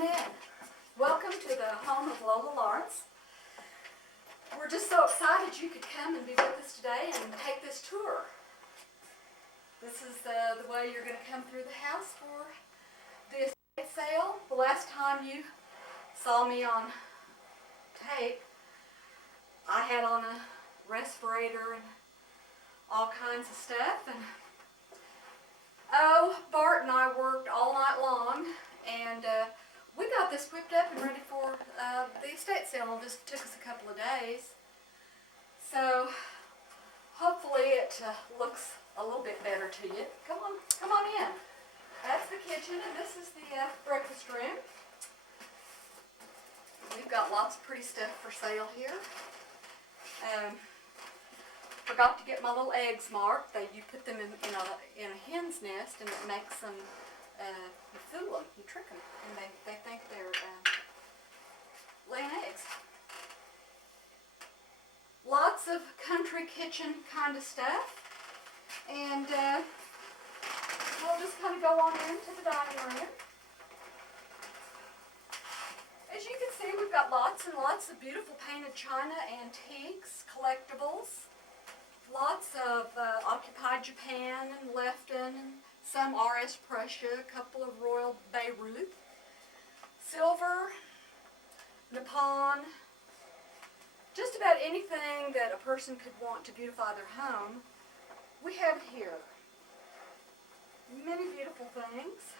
on in. Welcome to the home of Lola Lawrence. We're just so excited you could come and be with us today and take this tour. This is the way you're going to come through the house for the estate sale. The last time you saw me on tape, I had on a respirator and all kinds of stuff. And Bart and I worked all night long, and we got this whipped up and ready for the estate sale. It just took us a couple of days. So hopefully it looks a little bit better to you. Come on in. That's the kitchen, and this is the breakfast room. We've got lots of pretty stuff for sale here. Forgot to get my little eggs marked. You put them in a hen's nest, and it makes them, you fool them, you trick them, and they think they're laying eggs. Lots of country kitchen kind of stuff, and we'll just kind of go on into the dining room. As you can see, we've got lots and lots of beautiful painted china, antiques, collectibles. Lots of occupied Japan and Lefton, and some RS Prussia, a couple of Royal Beirut, silver, Nippon, just about anything that a person could want to beautify their home, we have it here. Many beautiful things.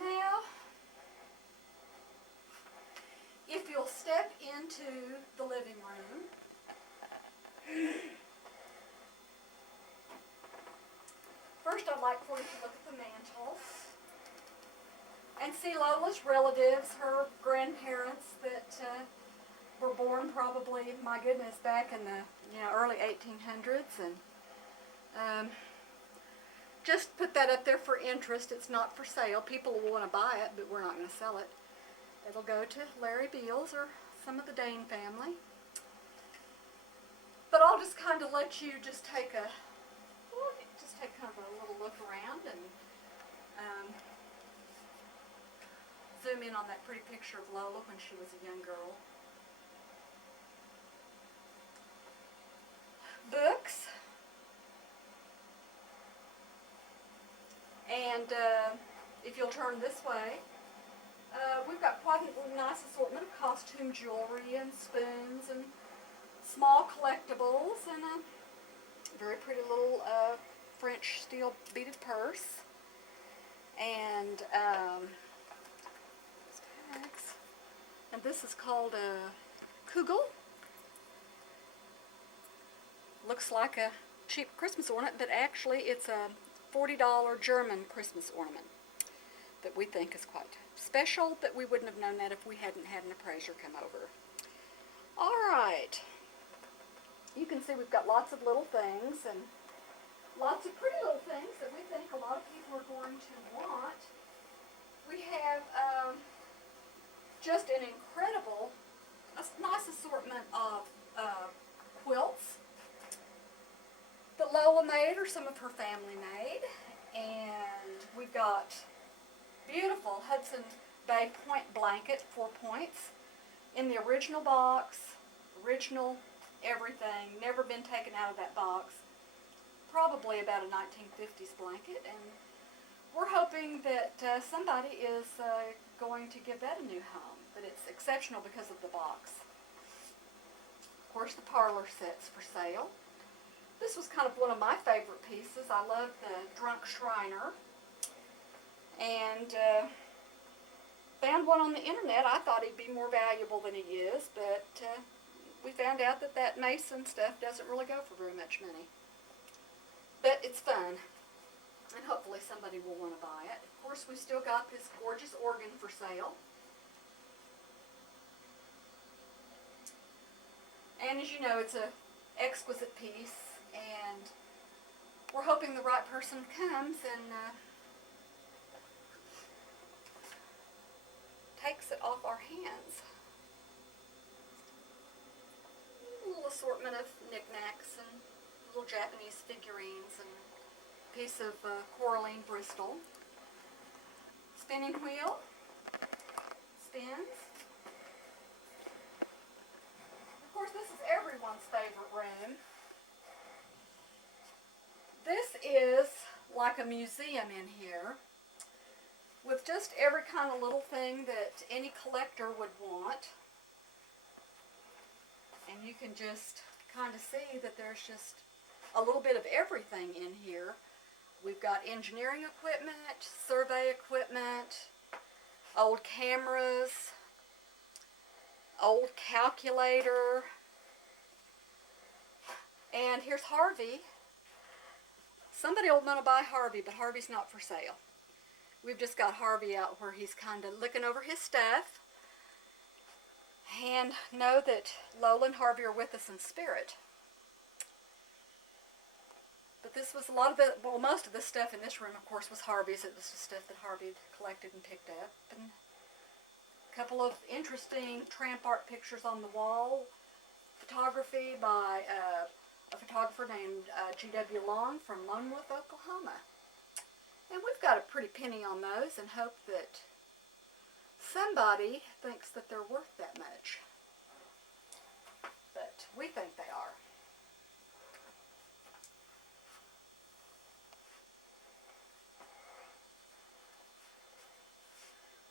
Now, if you'll step into the living room, first I'd like for you to look at the mantel and see Lola's relatives, her grandparents that were born probably, my goodness, back in the early 1800s, and just put that up there for interest. It's not for sale. People will want to buy it, but we're not going to sell it. It'll go to Larry Beals or some of the Dane family. But I'll just kind of let you just take kind of a little look around and zoom in on that pretty picture of Lola when she was a young girl. Books. And if you'll turn this way, we've got quite a nice assortment of costume jewelry and spoons and small collectibles, and a very pretty little French steel beaded purse, and tags. And this is called a Kugel. Looks like a cheap Christmas ornament, but actually it's a $40 German Christmas ornament that we think is quite special, but we wouldn't have known that if we hadn't had an appraiser come over. All right. You can see we've got lots of little things and lots of pretty little things that we think a lot of people are going to want. We have just an incredible, nice assortment of quilts that Lola made or some of her family made. And we've got beautiful Hudson Bay point blanket, 4 points, in the original box, original everything, never been taken out of that box. Probably about a 1950s blanket, and we're hoping that somebody is going to give that a new home, but it's exceptional because of the box. Of course, the parlor set's for sale. This was kind of one of my favorite pieces. I love the Drunk Shriner, and found one on the internet. I thought he'd be more valuable than he is, but we found out that Mason stuff doesn't really go for very much money. But it's fun, and hopefully somebody will want to buy it. Of course, we still got this gorgeous organ for sale. And as you know, it's an exquisite piece, and we're hoping the right person comes and takes it off our hands. A little assortment of knickknacks and little Japanese figurines and a piece of Coraline Bristol. spinning wheel. Spins. Of course, this is everyone's favorite room. This is like a museum in here with just every kind of little thing that any collector would want. And you can just kind of see that there's just a little bit of everything in here. We've got engineering equipment, survey equipment, old cameras, old calculator, and here's Harvey. Somebody will want to buy Harvey, but Harvey's not for sale. We've just got Harvey out where he's kind of looking over his stuff, and know that Lola and Harvey are with us in spirit. But this was a lot of it, well, most of the stuff in this room, of course, was Harvey's. It was the stuff that Harvey had collected and picked up. And a couple of interesting tramp art pictures on the wall. Photography by a photographer named G.W. Long from Lone Wolf, Oklahoma. And we've got a pretty penny on those and hope that somebody thinks that they're worth that much. But we think they are.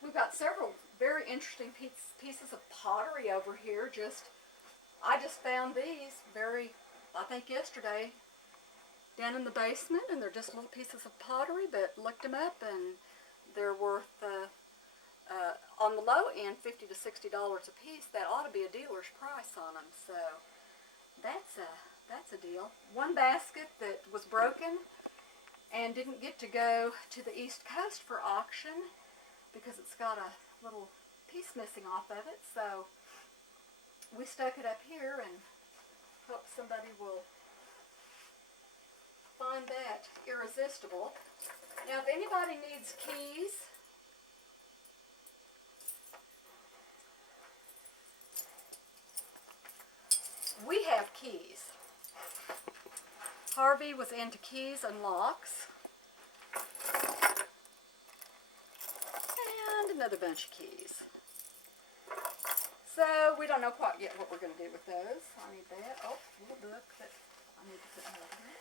We've got several very interesting pieces of pottery over here. I just found these I think yesterday, down in the basement, and they're just little pieces of pottery, but looked them up and they're worth, on the low end, $50 to $60 a piece. That ought to be a dealer's price on them, so that's a deal. One basket that was broken and didn't get to go to the East Coast for auction because it's got a little piece missing off of it, so we stuck it up here and hope somebody will find that irresistible. Now, if anybody needs keys, we have keys. Harvey was into keys and locks. And another bunch of keys. So we don't know quite yet what we're going to do with those. I need that. Oh, a little book that I need to put in here.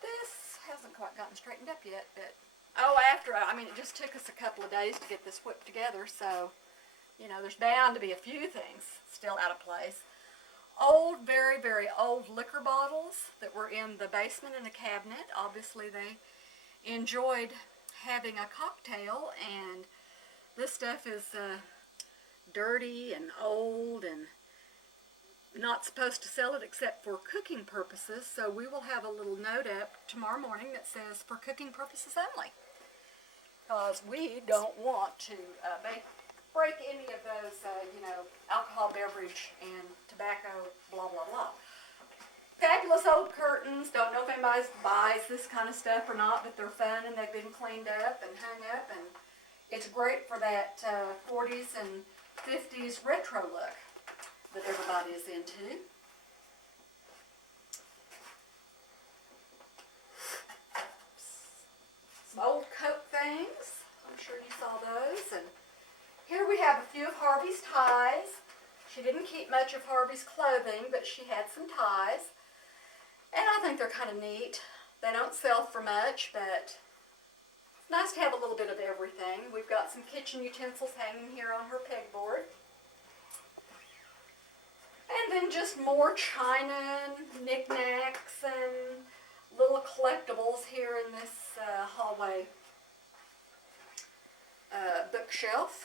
This hasn't quite gotten straightened up yet, but it just took us a couple of days to get this whipped together, so, there's bound to be a few things still out of place. Old, very, very old liquor bottles that were in the basement in the cabinet. Obviously, they enjoyed having a cocktail, and this stuff is dirty and old and not supposed to sell it except for cooking purposes, so we will have a little note up tomorrow morning that says for cooking purposes only, because we don't want to break any of those, alcohol beverage and tobacco, blah, blah, blah. Fabulous old curtains. Don't know if anybody buys this kind of stuff or not, but they're fun and they've been cleaned up and hung up, and it's great for that 40s and 50s retro look that everybody is into. Some old Coke things. I'm sure you saw those. And here we have a few of Harvey's ties. She didn't keep much of Harvey's clothing, but she had some ties. And I think they're kind of neat. They don't sell for much, but it's nice to have a little bit of everything. We've got some kitchen utensils hanging here on her pegboard. And then just more china and knickknacks and little collectibles here in this hallway bookshelf.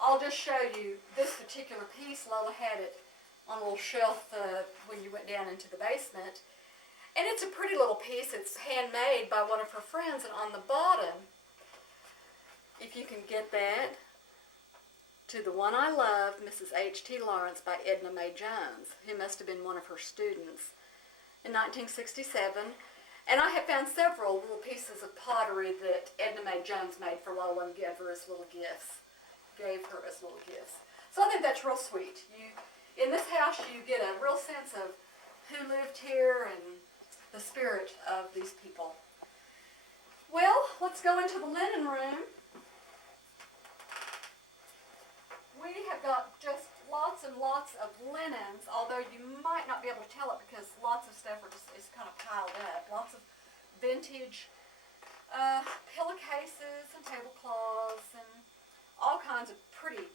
I'll just show you this particular piece. Lola had it on a little shelf when you went down into the basement. And it's a pretty little piece. It's handmade by one of her friends, and on the bottom, if you can get that, to the one I love, Mrs. H.T. Lawrence by Edna Mae Jones, who must have been one of her students in 1967. And I have found several little pieces of pottery that Edna Mae Jones made for Lola and gave her as little gifts. So I think that's real sweet. In this house, you get a real sense of who lived here and the spirit of these people. let's go into the linen room. We have got just lots and lots of linens, although you might not be able to tell it because lots of stuff is kind of piled up. Lots of vintage pillowcases and tablecloths and all kinds of pretty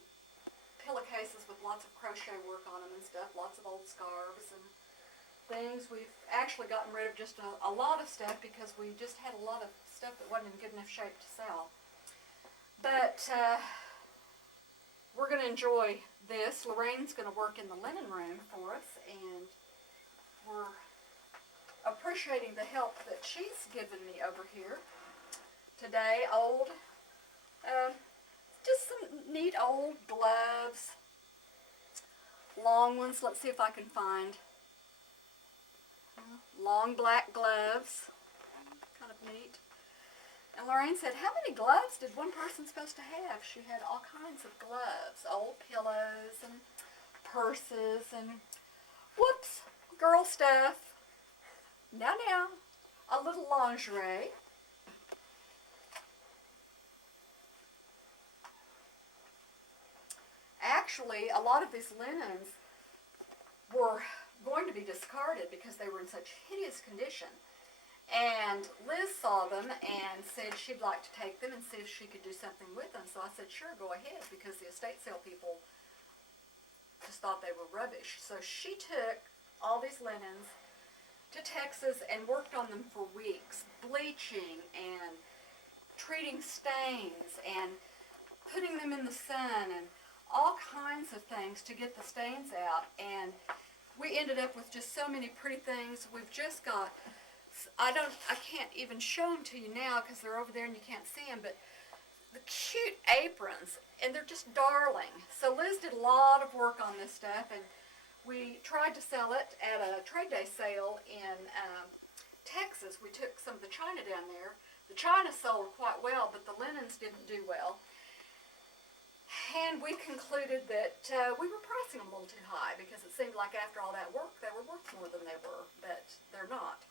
pillowcases with lots of crochet work on them and stuff. Lots of old scarves and things. We've actually gotten rid of just a lot of stuff because we just had a lot of stuff that wasn't in good enough shape to sell. But we're going to enjoy this. Lorraine's going to work in the linen room for us, and we're appreciating the help that she's given me over here today. Just some neat old gloves, long ones. Let's see if I can find long black gloves, kind of neat. And Lorraine said, how many gloves did one person supposed to have? She had all kinds of gloves, old pillows and purses and, whoops, girl stuff. Now, a little lingerie. Actually, a lot of these linens were going to be discarded because they were in such hideous condition. And Liz saw them and said she'd like to take them and see if she could do something with them. So I said, sure, go ahead, because the estate sale people just thought they were rubbish. So she took all these linens to Texas and worked on them for weeks, bleaching and treating stains and putting them in the sun and all kinds of things to get the stains out. And we ended up with just so many pretty things. We've just got, I can't even show them to you now because they're over there and you can't see them, but the cute aprons, and they're just darling. So Liz did a lot of work on this stuff, and we tried to sell it at a trade day sale in Texas. We took some of the china down there. The china sold quite well, but the linens didn't do well. And we concluded that we were pricing them a little too high because it seemed like after all that work, they were worth more than they were, but they're not.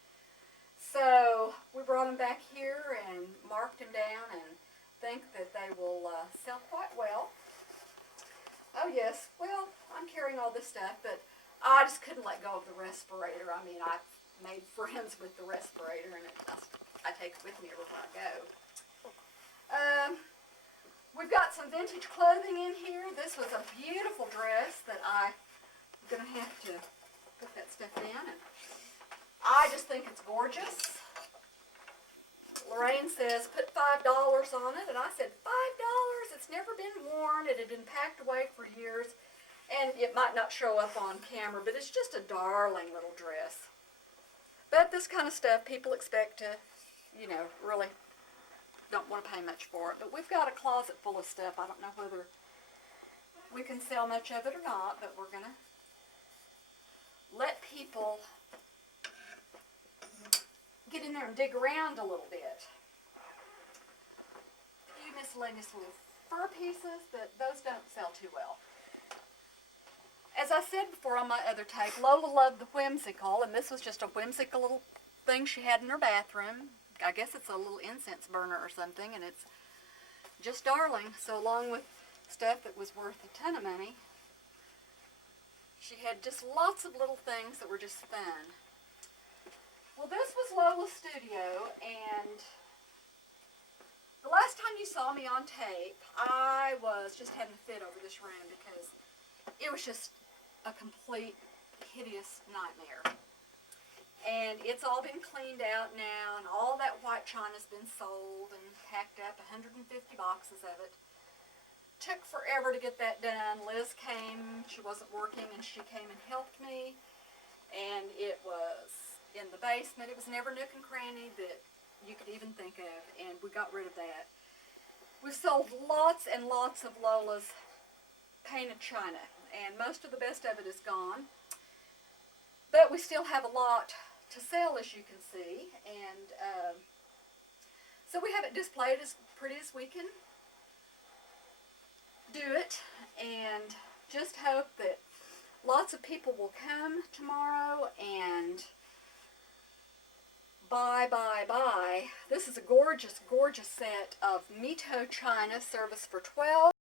So we brought them back here and marked them down and think that they will sell quite well. Oh yes, well, I'm carrying all this stuff, but I just couldn't let go of the respirator. I mean, I've made friends with the respirator, and I take it with me everywhere I go. We've got some vintage clothing in here. This was a beautiful dress that I'm going to have to put that stuff down, and I just think it's gorgeous. Lorraine says, put $5 on it, and I said, $5? It's never been worn. It had been packed away for years, and it might not show up on camera, but it's just a darling little dress. But this kind of stuff, people expect to, you know, really don't want to pay much for it. But we've got a closet full of stuff. I don't know whether we can sell much of it or not, but we're going to let people get in there and dig around a little bit. A few miscellaneous little fur pieces, but those don't sell too well. As I said before on my other tape, Lola loved the whimsical, and this was just a whimsical little thing she had in her bathroom. I guess it's a little incense burner or something, and it's just darling. So along with stuff that was worth a ton of money, she had just lots of little things that were just fun. Well, this was Lola's studio, and the last time you saw me on tape, I was just having a fit over this room because it was just a complete hideous nightmare. And it's all been cleaned out now, and all that white china's been sold and packed up, 150 boxes of it. Took forever to get that done. Liz came, she wasn't working, and she came and helped me. And it was in the basement. It was never nook and cranny that you could even think of, and we got rid of that. We sold lots and lots of Lola's painted china, and most of the best of it is gone. But we still have a lot to sell, as you can see, and so we have it displayed as pretty as we can do it, and just hope that lots of people will come tomorrow and Buy, buy, buy. This is a gorgeous, gorgeous set of Mito China, service for 12.